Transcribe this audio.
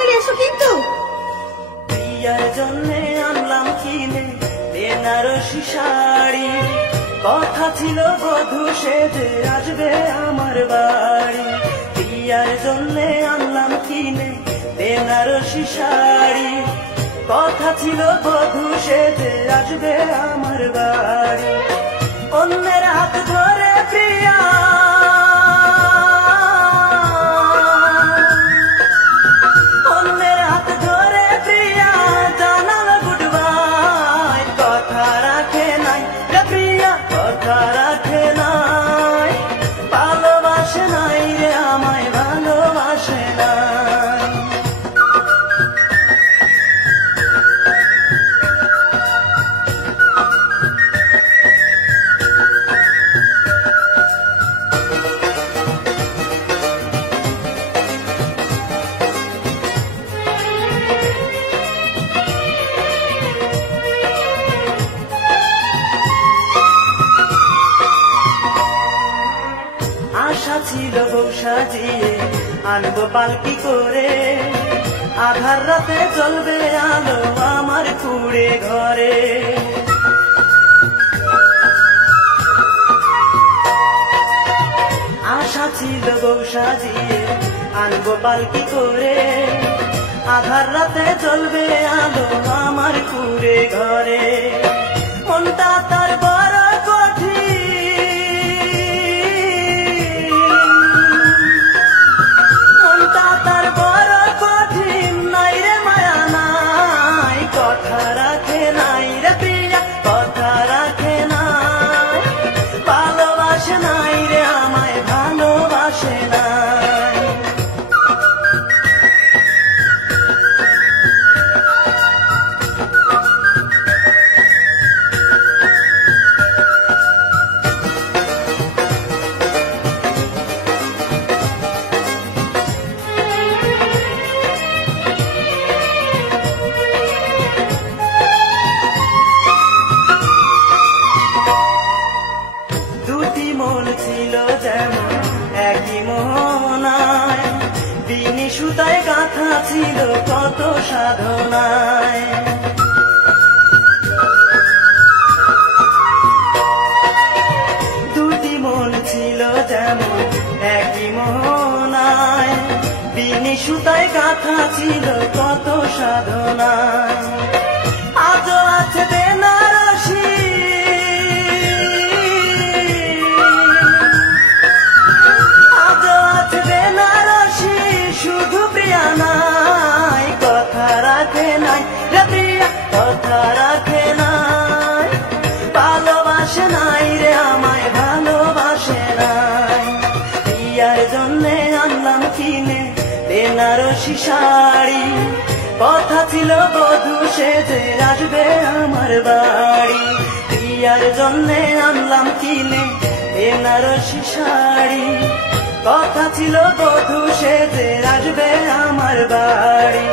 তাড়াতাড়ি এসো কিন্তু। প্রিয়ার জন্যে আনলাম কিনে বেনারসি শাড়ি, কথা ছিল বধূ সেজে আসবে আমার বাড়ি। প্রিয়ার জন্যে আনলাম কিনে বেনারসি শাড়ি, কথা ছিল বধূ সেজে আসবে আমার বাড়ি। অন্যের হাত ধরে প্রিয়া রাখে নাই, ভালোবাসে নাই রে আমায়, ভালোবাসে নাই। আশা ছিল বউ সাজিয়ে আনবো পালকি করে, আধার রাতে জ্বলবে আলো আমার কুড়ে ঘরে। আশা ছিল বউ সাজিয়ে আনবো পালকি করে, আধার রাতে জ্বলবে আলো আমার কুড়ে ঘরে। মনটা তার বড় ছিল যেমন একই মোহনায়, বিনি সুতায় গাঁথা ছিল কত সাধনায়। দুটি মন ছিল যেমন একই মোহনায়, বিনি সুতায় গাঁথা ছিল কত সাধনায়। আজও আছে বেনারসি, শুধু প্রিয়া নাই, কথা রাখে নাই রে প্রিয়া, কথা রাখে নাই, ভালোবাসে নাই রে আমায়, ভালোবাসে নাই। প্রিয়ার জন্যে আনলাম কিনে বেনারসি শাড়ি, কথা ছিল বধূ সেজে আসবে আমার বাড়ি। প্রিয়ার জন্যে আনলাম কিনে বেনারসি শাড়ি, কথা ছিল বধূ সেজে আসবে আমার বাড়ি।